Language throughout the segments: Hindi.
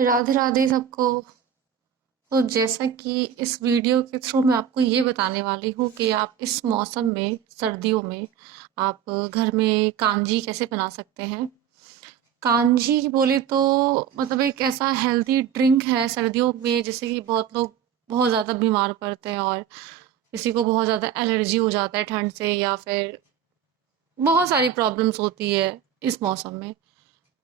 राधे राधे सबको। तो जैसा कि इस वीडियो के थ्रू मैं आपको ये बताने वाली हूँ कि आप इस मौसम में, सर्दियों में, आप घर में कांजी कैसे बना सकते हैं। कांजी बोले तो मतलब एक ऐसा हेल्दी ड्रिंक है सर्दियों में, जैसे कि बहुत लोग बहुत ज़्यादा बीमार पड़ते हैं और किसी को बहुत ज़्यादा एलर्जी हो जाता है ठंड से, या फिर बहुत सारी प्रॉब्लम्स होती है इस मौसम में।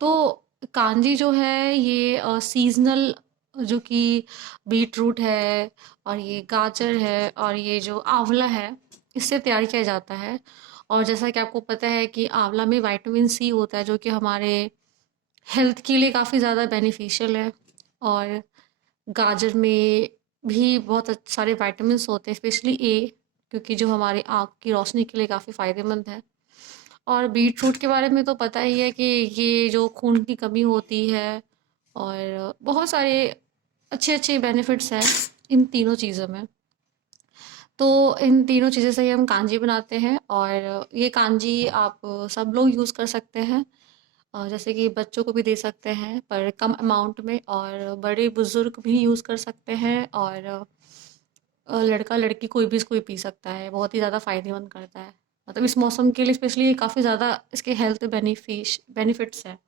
तो कांजी जो है ये सीजनल, जो कि बीट रूट है और ये गाजर है और ये जो आंवला है, इससे तैयार किया जाता है। और जैसा कि आपको पता है कि आंवला में विटामिन सी होता है, जो कि हमारे हेल्थ के लिए काफ़ी ज़्यादा बेनिफिशियल है। और गाजर में भी बहुत सारे विटामिन्स होते हैं, स्पेशली ए, क्योंकि जो हमारी आँख की रोशनी के लिए काफ़ी फ़ायदेमंद है। और बीट रूट के बारे में तो पता ही है कि ये जो खून की कमी होती है, और बहुत सारे अच्छे अच्छे बेनिफिट्स हैं इन तीनों चीज़ों में। तो इन तीनों चीज़ों से ही हम कांजी बनाते हैं, और ये कांजी आप सब लोग यूज़ कर सकते हैं। जैसे कि बच्चों को भी दे सकते हैं पर कम अमाउंट में, और बड़े बुजुर्ग भी यूज़ कर सकते हैं, और लड़का लड़की कोई भी इसको पी सकता है। बहुत ही ज़्यादा फायदेमंद करता है, मतलब इस मौसम के लिए स्पेशली काफ़ी ज़्यादा इसके हेल्थ बेनिफिट्स हैं।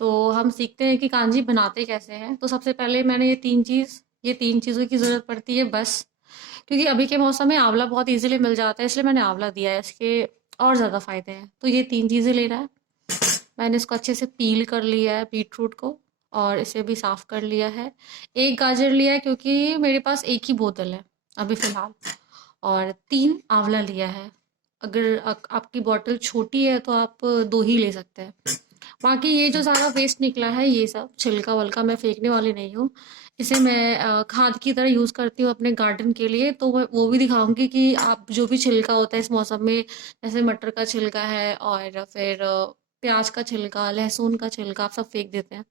तो हम सीखते हैं कि कांजी बनाते कैसे हैं। तो सबसे पहले मैंने ये तीन चीज़ों की ज़रूरत पड़ती है बस, क्योंकि अभी के मौसम में आंवला बहुत इजीली मिल जाता है, इसलिए मैंने आंवला दिया है। इसके और ज़्यादा फायदे हैं। तो ये तीन चीज़ें लेना है। मैंने इसको अच्छे से पील कर लिया है, बीट रूट को, और इसे भी साफ कर लिया है। एक गाजर लिया है क्योंकि मेरे पास एक ही बोतल है अभी फ़िलहाल, और 3 आँवला लिया है। अगर आपकी बॉटल छोटी है तो आप 2 ही ले सकते हैं। बाकी ये जो सारा वेस्ट निकला है, ये सब छिलका-विलका मैं फेंकने वाली नहीं हूँ। इसे मैं खाद की तरह यूज़ करती हूँ अपने गार्डन के लिए। तो मैं वो भी दिखाऊँगी कि आप जो भी छिलका होता है इस मौसम में, जैसे मटर का छिलका है और फिर प्याज का छिलका, लहसुन का छिलका, आप सब फेंक देते हैं।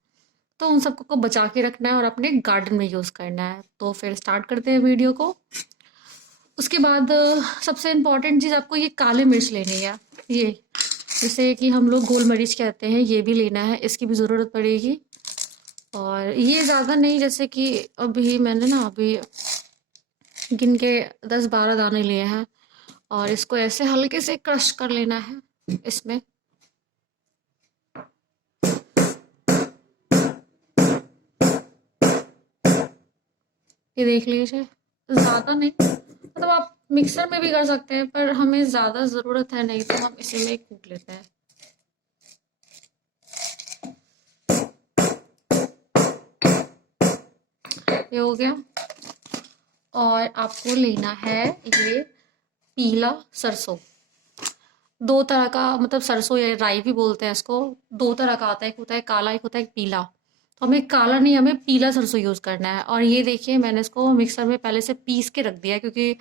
तो उन सबको को बचा के रखना है और अपने गार्डन में यूज़ करना है। तो फिर स्टार्ट करते हैं वीडियो को। उसके बाद सबसे इम्पोर्टेंट चीज़, आपको ये काली मिर्च लेनी है। ये जैसे कि हम लोग गोल मरीच कहते हैं, ये भी लेना है, इसकी भी ज़रूरत पड़ेगी। और ये ज़्यादा नहीं, जैसे कि अभी मैंने ना अभी गिन के 10-12 दाने लिए हैं, और इसको ऐसे हल्के से क्रश कर लेना है इसमें। ये देख लीजिए, ज़्यादा नहीं, मतलब आप मिक्सर में भी कर सकते हैं, पर हमें ज़्यादा ज़रूरत है नहीं तो हम इसी में कूट लेते हैं। ये हो गया। और आपको लेना है ये पीला सरसों। दो तरह का, मतलब सरसों या राई भी बोलते हैं इसको। दो तरह का आता है, एक होता है काला, एक होता है पीला। तो हमें काला नहीं, हमें पीला सरसों यूज़ करना है। और ये देखिए, मैंने इसको मिक्सर में पहले से पीस के रख दिया है, क्योंकि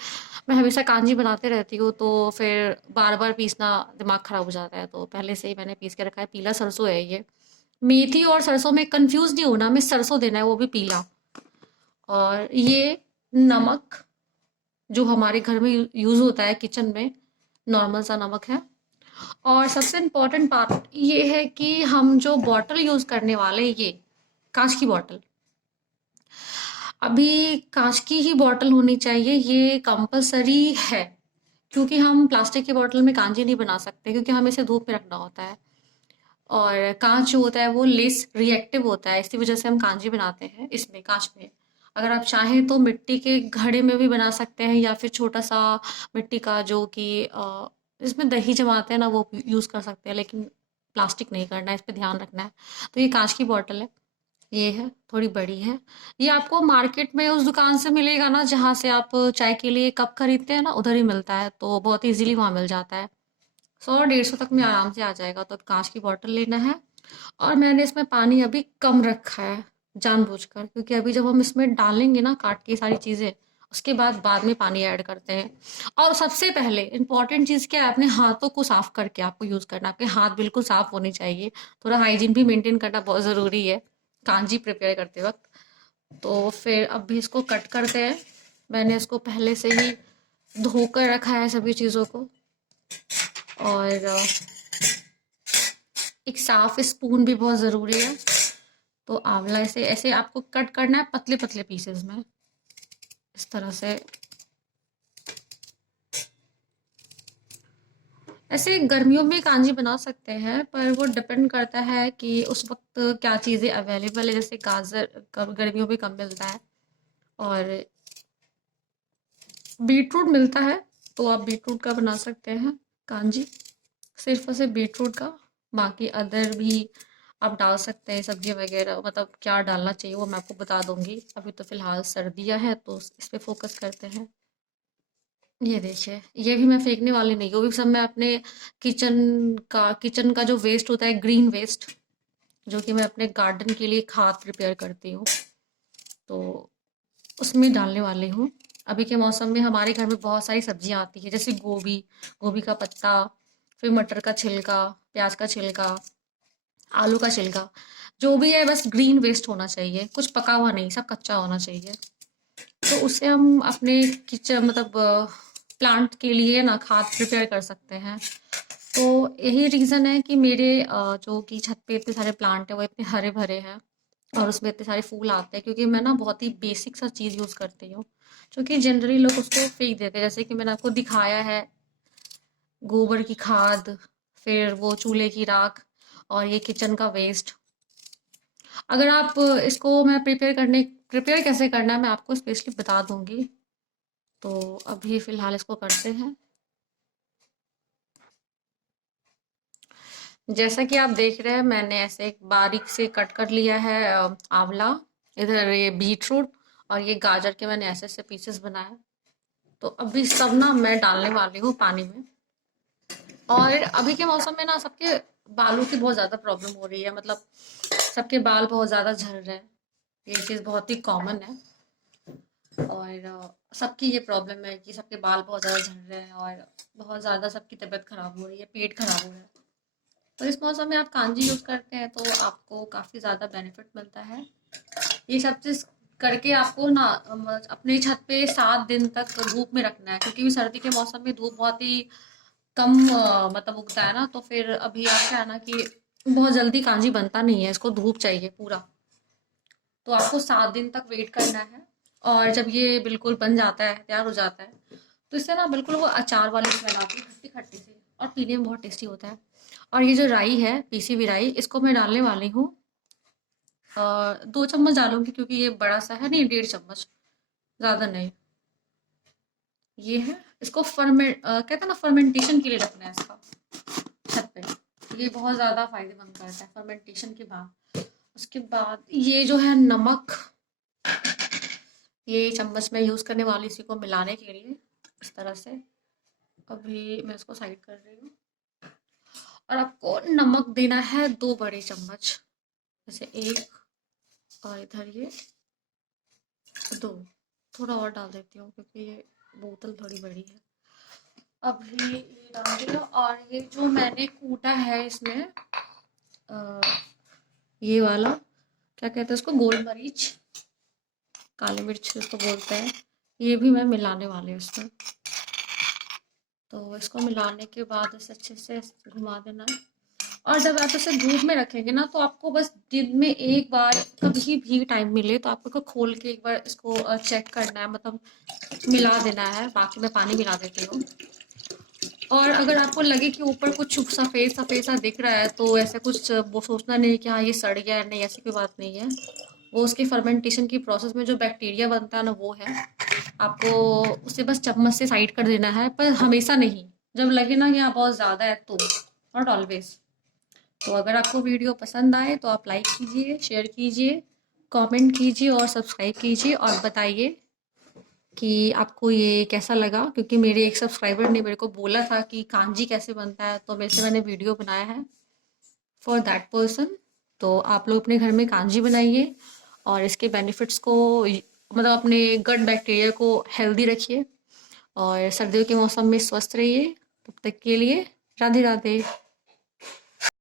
मैं हमेशा कांजी बनाते रहती हूँ, तो फिर बार बार पीसना दिमाग खराब हो जाता है। तो पहले से ही मैंने पीस के रखा है। पीला सरसों है ये। मेथी और सरसों में कंफ्यूज नहीं होना, हमें सरसों देना है, वो भी पीला। और ये नमक, जो हमारे घर में यूज़ होता है किचन में, नॉर्मल सा नमक है। और सबसे इम्पोर्टेंट पार्ट ये है कि हम जो बॉटल यूज़ करने वाले हैं, ये कांच की बॉटल। अभी कांच की ही बॉटल होनी चाहिए, ये कंपलसरी है। क्योंकि हम प्लास्टिक की बॉटल में कांजी नहीं बना सकते, क्योंकि हमें इसे धूप में रखना होता है। और कांच जो होता है वो लेस रिएक्टिव होता है, इसी वजह से हम कांजी बनाते हैं इसमें, कांच में। अगर आप चाहें तो मिट्टी के घड़े में भी बना सकते हैं, या फिर छोटा सा मिट्टी का, जो कि इसमें दही जमाते हैं ना, वो यूज़ कर सकते हैं। लेकिन प्लास्टिक नहीं करना है, इस पर ध्यान रखना है। तो ये कांच की बॉटल है, ये है, थोड़ी बड़ी है। ये आपको मार्केट में उस दुकान से मिलेगा ना जहाँ से आप चाय के लिए कप खरीदते हैं ना, उधर ही मिलता है। तो बहुत इजीली वहाँ मिल जाता है। 100-150 तक में आराम से आ जाएगा। तो कांच की बॉटल लेना है। और मैंने इसमें पानी अभी कम रखा है जानबूझकर, क्योंकि अभी जब हम इसमें डालेंगे ना काट के सारी चीज़ें, उसके बाद में पानी ऐड करते हैं। और सबसे पहले इंपॉर्टेंट चीज़ क्या है, अपने हाथों को साफ करके आपको यूज़ करना है। आपके हाथ बिल्कुल साफ होने चाहिए। थोड़ा हाइजीन भी मेंटेन करना बहुत ज़रूरी है कांजी प्रिपेयर करते वक्त। तो फिर अब भी इसको कट करते हैं। मैंने इसको पहले से ही धोकर रखा है सभी चीज़ों को। और एक साफ स्पून भी बहुत ज़रूरी है। तो आंवला ऐसे ऐसे आपको कट करना है पतले पतले पीसेस में, इस तरह से। ऐसे गर्मियों में कांजी बना सकते हैं, पर वो डिपेंड करता है कि उस वक्त क्या चीज़ें अवेलेबल है। जैसे गाजर गर्मियों में कम मिलता है, और बीटरूट मिलता है, तो आप बीटरूट का बना सकते हैं कांजी, सिर्फ और सिर्फ बीटरूट का। बाकी अदर भी आप डाल सकते हैं सब्जियां वगैरह, मतलब क्या डालना चाहिए वो मैं आपको बता दूंगी। अभी तो फिलहाल सर्दियां हैं तो इस पे फोकस करते हैं। ये देखिए, ये भी मैं फेंकने वाली नहीं हूँ, वो भी सब मैं अपने किचन का जो वेस्ट होता है, ग्रीन वेस्ट, जो कि मैं अपने गार्डन के लिए खाद प्रिपेयर करती हूँ, तो उसमें डालने वाली हूँ। अभी के मौसम में हमारे घर में बहुत सारी सब्जियां आती है, जैसे गोभी, गोभी का पत्ता, फिर मटर का छिलका, प्याज का छिलका, आलू का छिलका, जो भी है बस ग्रीन वेस्ट होना चाहिए, कुछ पका हुआ नहीं, सब कच्चा होना चाहिए। तो उससे हम अपने किचन मतलब प्लांट के लिए ना खाद प्रिपेयर कर सकते हैं। तो यही रीज़न है कि मेरे जो कि छत पे इतने सारे प्लांट हैं वो इतने हरे भरे हैं, और उसमें इतने सारे फूल आते हैं, क्योंकि मैं ना बहुत ही बेसिक सा चीज़ यूज़ करती हूँ, जो कि जनरली लोग उसको फेंक देते हैं। जैसे कि मैंने आपको दिखाया है, गोबर की खाद, फिर वो चूल्हे की राख, और ये किचन का वेस्ट। अगर आप इसको मैं प्रिपेयर कैसे करना है मैं आपको स्पेशली बता दूंगी। तो अभी फिलहाल इसको करते हैं। जैसा कि आप देख रहे हैं, मैंने ऐसे एक बारीक से कट कर लिया है आंवला, इधर ये बीटरूट, और ये गाजर के मैंने ऐसे ऐसे पीसेस बनाए। तो अभी सब ना मैं डालने वाली हूँ पानी में। और अभी के मौसम में ना सबके बालों की बहुत ज्यादा प्रॉब्लम हो रही है, मतलब सबके बाल बहुत ज्यादा झड़ रहे हैं। ये चीज बहुत ही कॉमन है, और सबकी ये प्रॉब्लम है कि सबके बाल बहुत ज्यादा झड़ रहे हैं, और बहुत ज्यादा सबकी तबीयत खराब हो रही है, पेट खराब हो रहा है। तो इस मौसम में आप कांजी यूज करते हैं तो आपको काफी ज्यादा बेनिफिट मिलता है। ये सब चीज करके आपको ना अपने छत पे 7 दिन तक धूप में रखना है, क्योंकि सर्दी के मौसम में धूप बहुत ही कम मतलब उगता है ना। तो फिर अभी आप क्या है ना कि बहुत जल्दी कांजी बनता नहीं है, इसको धूप चाहिए पूरा। तो आपको 7 दिन तक वेट करना है, और जब ये बिल्कुल बन जाता है, तैयार हो जाता है, तो इससे ना बिल्कुल वो अचार वाली स्मेल आती है, खट्टी खट्टी सी, और पीने में बहुत टेस्टी होता है। और ये जो राई है, पीसी हुई राई, इसको मैं डालने वाली हूँ। 2 चम्मच डालूंगी, क्योंकि ये बड़ा सा है, नहीं 1.5 चम्मच, ज्यादा नहीं। ये है, इसको कहते हैं ना फर्मेंटेशन के लिए रखना है इसका छत पे। ये बहुत ज्यादा फायदेमंद करता है फर्मेंटेशन के बाद। उसके बाद ये जो है नमक, ये चम्मच में यूज करने वाली, इसी को मिलाने के लिए इस तरह से। अभी मैं इसको साइड कर रही हूँ। और आपको नमक देना है 2 बड़े चम्मच, जैसे एक, और इधर ये 2। थोड़ा और डाल देती हूँ क्योंकि ये बोतल थोड़ी बड़ी है। अभी ये डाल दिया, और ये जो मैंने कूटा है इसमें अ, ये वाला, क्या कहते हैं उसको, गोल मरीच, काली मिर्च इसको बोलते हैं, ये भी मैं मिलाने वाली हूँ इसमें। तो इसको मिलाने के बाद इसे अच्छे से घुमा देना है। और जब आप इसे धूप में रखेंगे ना, तो आपको बस दिन में एक बार, कभी भी टाइम मिले तो आपको खोल के एक बार इसको चेक करना है, मतलब मिला देना है। बाकी मैं पानी मिला देती हूँ। और अगर आपको लगे कि ऊपर कुछ सफेद सफेद सा दिख रहा है, तो ऐसा कुछ वो सोचना नहीं कि हाँ ये सड़ गया है, नहीं, ऐसी कोई बात नहीं है। वो उसके फर्मेंटेशन की प्रोसेस में जो बैक्टीरिया बनता है ना, वो है। आपको उसे बस चम्मच से साइड कर देना है, पर हमेशा नहीं। जब लगे ना कि हाँ बहुत ज़्यादा है तो, नॉट ऑलवेज। तो अगर आपको वीडियो पसंद आए तो आप लाइक कीजिए, शेयर कीजिए, कमेंट कीजिए, और सब्सक्राइब कीजिए, और बताइए कि आपको ये कैसा लगा। क्योंकि मेरे एक सब्सक्राइबर ने मेरे को बोला था कि कांजी कैसे बनता है, तो मेरे से मैंने वीडियो बनाया है फॉर दैट पर्सन। तो आप लोग अपने घर में कांजी बनाइए, और इसके बेनिफिट्स को मतलब अपने गट बैक्टीरिया को हेल्दी रखिए, और सर्दियों के मौसम में स्वस्थ रहिए। तब तक के लिए राधे राधे।